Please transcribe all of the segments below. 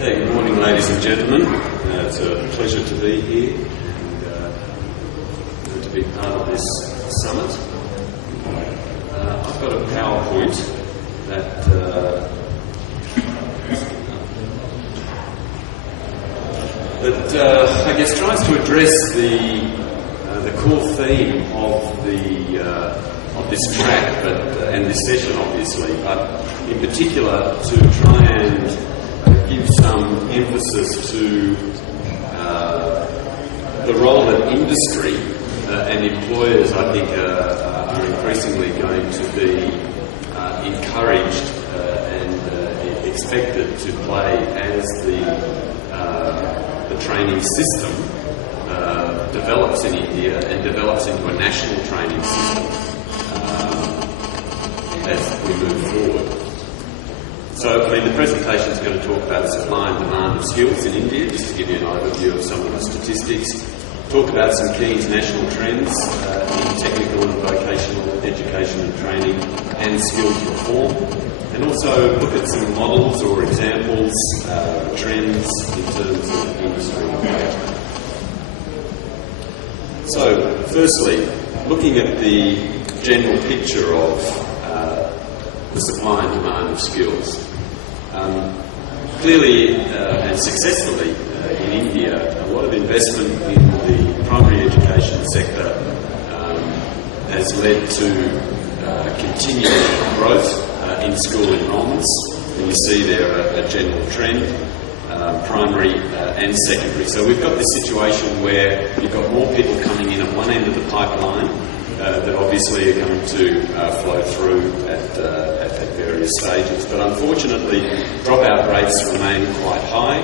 Okay, good morning, ladies and gentlemen. It's a pleasure to be here and to be part of this summit. I've got a PowerPoint that I guess tries to address the core theme of this track, and this session, obviously, but in particular to try and give some emphasis to the role that industry and employers, I think, are increasingly going to be encouraged and expected to play as the training system develops in India and develops into a national training system as we move forward. So, the presentation is going to talk about the supply and demand of skills in India, just to give you an overview of some of the statistics. Talk about some key international trends in technical and vocational education and training and skills reform, and also look at some models or examples, trends in terms of industry engagement. So, firstly, looking at the general picture of the supply and demand of skills. Clearly and successfully in India, a lot of investment in the primary education sector has led to continued growth in school enrolments. And you see there a general trend, primary and secondary. So we've got this situation where you've got more people coming in at one end of the pipeline that obviously are going to flow through at various stages. But unfortunately, dropout rates remain quite high.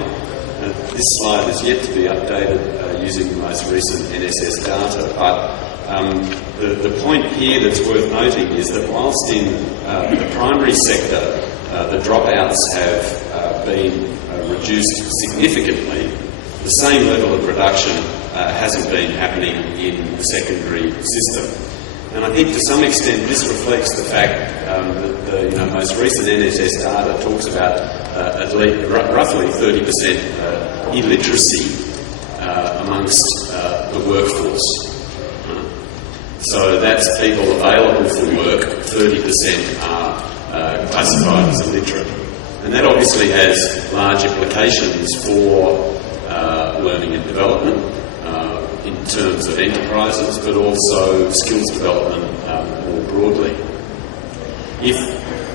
This slide is yet to be updated using the most recent NSS data. But the point here that's worth noting is that whilst in the primary sector, the dropouts have been reduced significantly, the same level of reduction hasn't been happening in the secondary system. And I think to some extent this reflects the fact that the most recent NSS data talks about at least roughly 30% illiteracy amongst the workforce. So that's people available for work, 30% are classified as illiterate. And that obviously has large implications for learning and development in terms of enterprises, but also skills development more broadly. If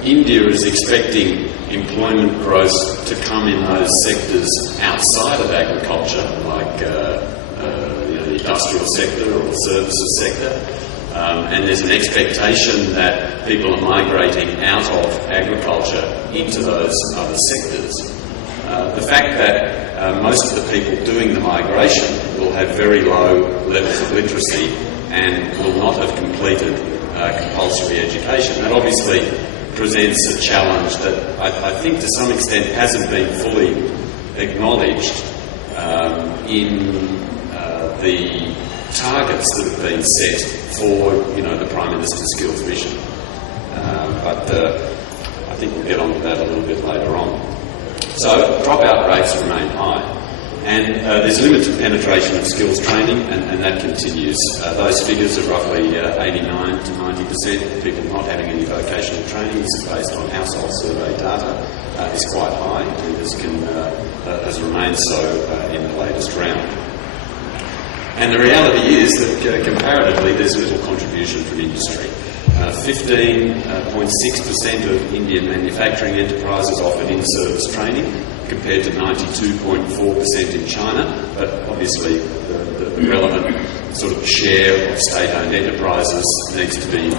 India is expecting employment growth to come in those sectors outside of agriculture, like the industrial sector or the services sector, and there's an expectation that people are migrating out of agriculture into those other sectors, the fact that most of the people doing the migration will have very low levels of literacy and will not have completed compulsory education. That obviously presents a challenge that I think to some extent hasn't been fully acknowledged in the targets that have been set for the Prime Minister's Skills Vision. But I think we'll get on to that a little bit later on. So dropout rates remain high, and there's limited penetration of skills training, and that continues. Those figures are roughly 89 to 90% of people not having any vocational training. This is based on household survey data. Is quite high, and has remained so in the latest round. And the reality is that comparatively there's little contribution from industry. 15.6% of Indian manufacturing enterprises offered in-service training, compared to 92.4% in China, but obviously the relevant sort of share of state-owned enterprises needs to be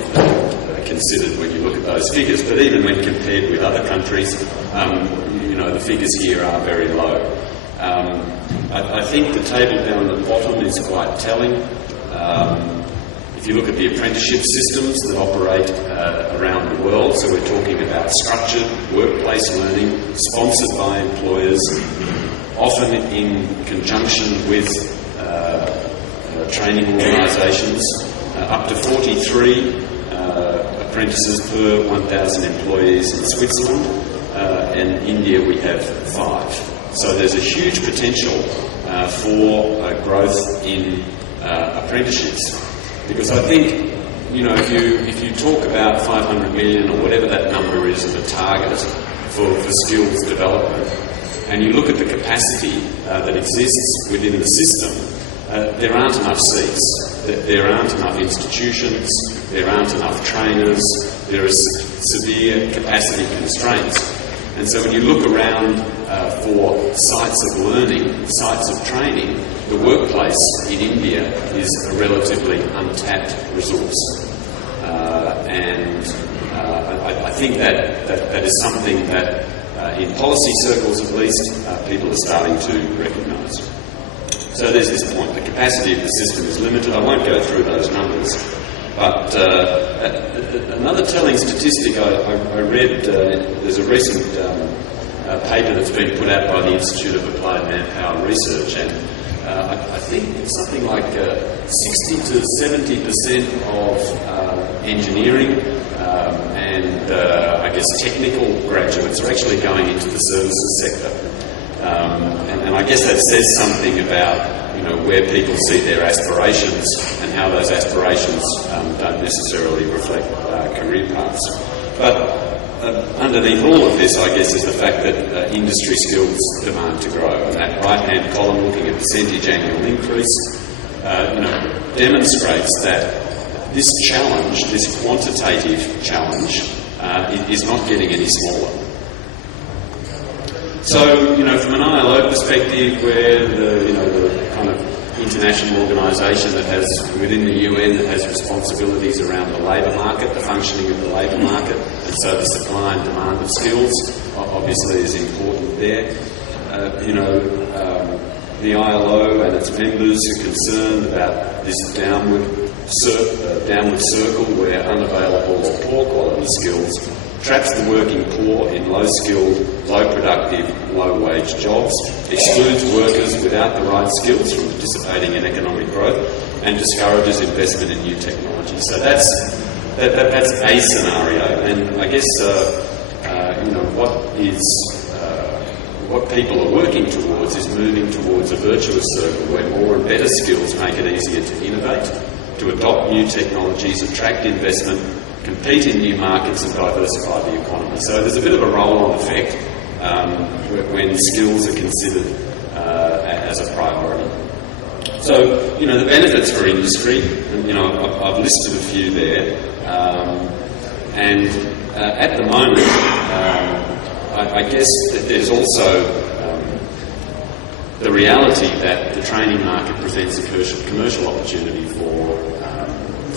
considered when you look at those figures. But even when compared with other countries, the figures here are very low. I think the table down at the bottom is quite telling. If you look at the apprenticeship systems that operate around the world, so we're talking about structured workplace learning, sponsored by employers, often in conjunction with training organisations, up to 43 apprentices per 1,000 employees in Switzerland, and India we have 5. So there's a huge potential for growth in apprenticeships, because I think, you know, if you talk about 500 million or whatever that number is of a target for skills development, and you look at the capacity that exists within the system, there aren't enough seats, there aren't enough institutions, there aren't enough trainers, there are severe capacity constraints. And so when you look around for sites of learning, sites of training, the workplace in India is a relatively untapped resource. I think that is something that in policy circles at least people are starting to recognise. So there's this point, the capacity of the system is limited. I won't go through those numbers, but another telling statistic I read, there's a recent paper that's been put out by the Institute of Applied Manpower Research, and I think something like 60 to 70% of engineering and I guess technical graduates are actually going into the services sector. And I guess that says something about, you know, where people see their aspirations and how those aspirations don't necessarily reflect career paths. But underneath all of this, I guess, is the fact that industry skills demand to grow. And that right-hand column, looking at percentage annual increase, demonstrates that this challenge, this quantitative challenge, is not getting any smaller. So, you know, from an ILO perspective, where the kind of international organisation that has, within the UN, that has responsibilities around the labour market, the functioning of the labour market, and so the supply and demand of skills obviously is important there. The ILO and its members are concerned about this downward circle where unavailable or poor quality skills traps the working poor in low-skilled, low-productive, low-wage jobs, excludes workers without the right skills from participating in economic growth, and discourages investment in new technology. So that's a scenario, and I guess what people are working towards is moving towards a virtuous circle where more and better skills make it easier to innovate, to adopt new technologies, attract investment, compete in new markets and diversify the economy. So there's a bit of a roll-on effect when skills are considered as a priority. So, you know, the benefits for industry, and, you know, I've listed a few there, and at the moment, I guess that there's also the reality that the training market presents a commercial opportunity for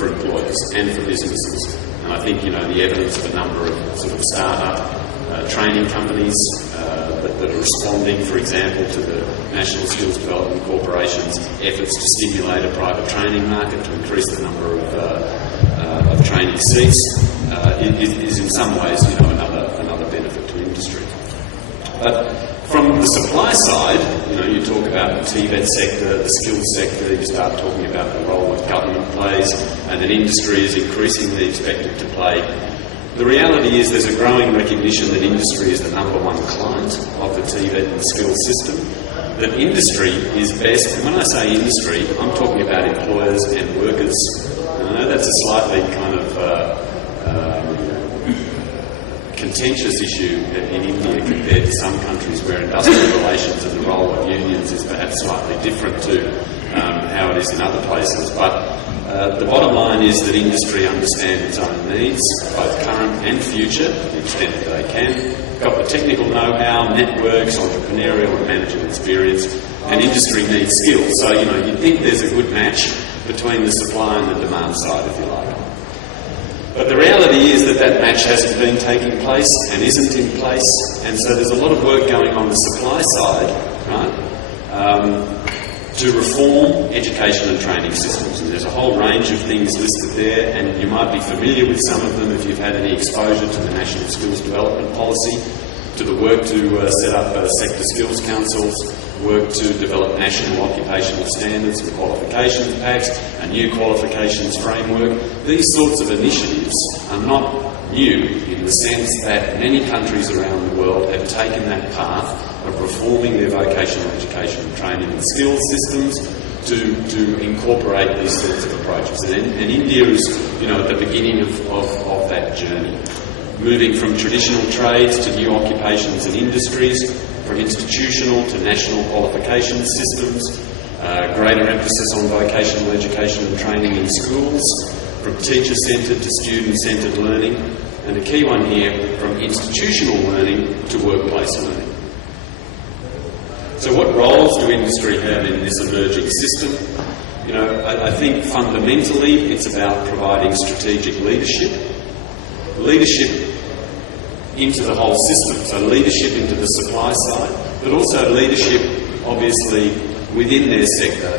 employers and for businesses. And I think, you know, the evidence of a number of sort of start-up training companies that are responding, for example, to the National Skills Development Corporation's efforts to stimulate a private training market to increase the number of training seats is in some ways, you know, another benefit to industry. But from the supply side, you know, you talk about the TVET sector, the skills sector, you start talking about the role that government plays, and that industry is increasingly expected to play. The reality is there's a growing recognition that industry is the number one client of the TVET and skills system, that industry is best, and when I say industry, I'm talking about employers and workers. And I know that's a slightly kind of contentious issue in India compared to some countries where industrial relations and the role of unions is perhaps slightly different to how it is in other places. But the bottom line is that industry understands its own needs, both current and future, to the extent that they can. Got the technical know-how, networks, entrepreneurial and management experience, and industry needs skills. So, you know, you'd think there's a good match between the supply and the demand side, if you like. But the reality is that match hasn't been taking place and isn't in place, and so there's a lot of work going on the supply side, right, to reform education and training systems. And there's a whole range of things listed there, and you might be familiar with some of them if you've had any exposure to the National Skills Development Policy, to the work to set up sector skills councils, work to develop national occupational standards and qualifications packs, a new qualifications framework. These sorts of initiatives are not new in the sense that many countries around the world have taken that path of reforming their vocational education and training and skills systems to incorporate these sorts of approaches. And India is, at the beginning of that journey, moving from traditional trades to new occupations and industries, from institutional to national qualification systems, greater emphasis on vocational education and training in schools, from teacher-centred to student-centred learning, and a key one here, from institutional learning to workplace learning. So what roles do industry have in this emerging system? I think fundamentally it's about providing strategic leadership into the whole system, so leadership into the supply side, but also leadership, obviously, within their sector,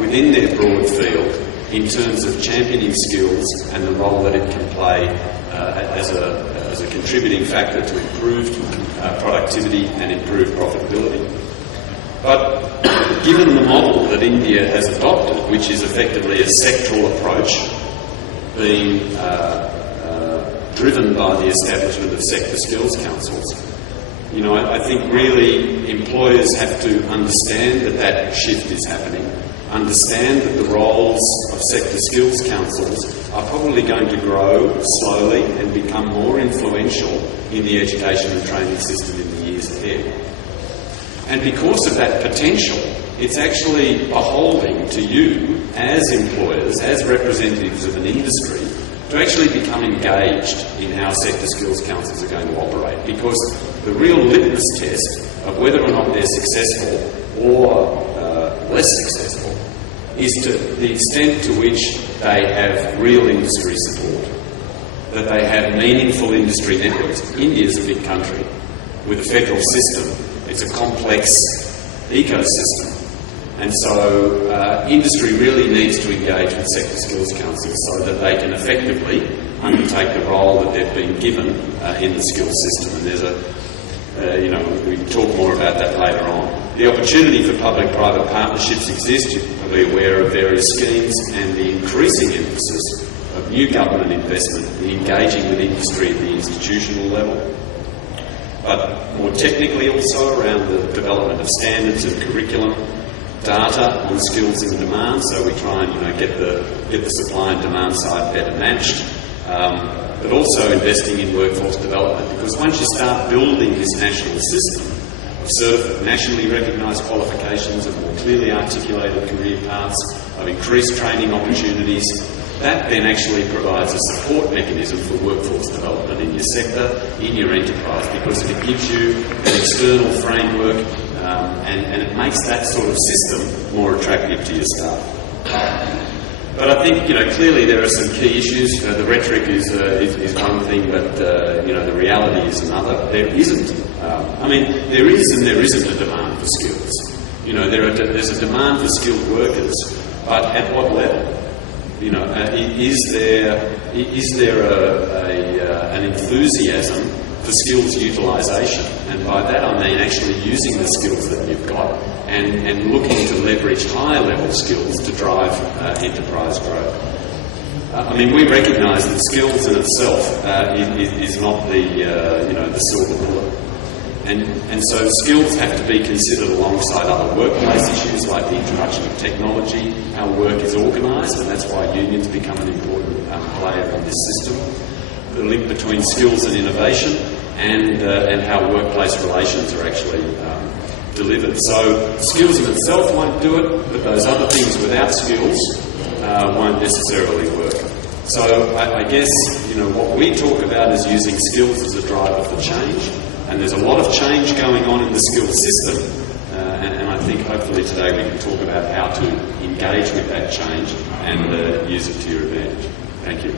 within their broad field, in terms of championing skills and the role that it can play as a contributing factor to improved productivity and improved profitability. But given the model that India has adopted, which is effectively a sectoral approach, being driven by the establishment of sector skills councils, I think really employers have to understand that shift is happening, understand that the roles of sector skills councils are probably going to grow slowly and become more influential in the education and training system in the years ahead. And because of that potential, it's actually beholding to you as employers, as representatives of an industry, to actually become engaged in how sector skills councils are going to operate. Because the real litmus test of whether or not they're successful or less successful is to the extent to which they have real industry support, that they have meaningful industry networks. India's a big country with a federal system. It's a complex ecosystem. And so industry really needs to engage with sector skills councils so that they can effectively undertake the role that they've been given in the skills system. And there's we can talk more about that later on. The opportunity for public-private partnerships exists. You're probably aware of various schemes and the increasing emphasis of new government investment in engaging with industry at the institutional level. But more technically also around the development of standards and curriculum, data on skills in demand, so we try and get the supply and demand side better matched. But also investing in workforce development, because once you start building this national system of nationally recognised qualifications, of more clearly articulated career paths, of increased training opportunities, that then actually provides a support mechanism for workforce development in your sector, in your enterprise, because it gives you an external framework and it makes that sort of system more attractive to your staff. But I think, clearly there are some key issues. The rhetoric is one thing, but the reality is another. There isn't. There is and there isn't a demand for skills. There's a demand for skilled workers, but at what level? Is there an enthusiasm for skills utilisation? And by that I mean actually using the skills that you've got and looking to leverage higher level skills to drive enterprise growth. We recognise that skills in itself is not the silver bullet. And so skills have to be considered alongside other workplace issues like the introduction of technology, how work is organised, and that's why unions become an important player in this system. The link between skills and innovation and how workplace relations are actually delivered. So skills in itself won't do it, but those other things without skills won't necessarily work. So I guess what we talk about is using skills as a driver for change. And there's a lot of change going on in the skills system, and I think hopefully today we can talk about how to engage with that change and use it to your advantage. Thank you.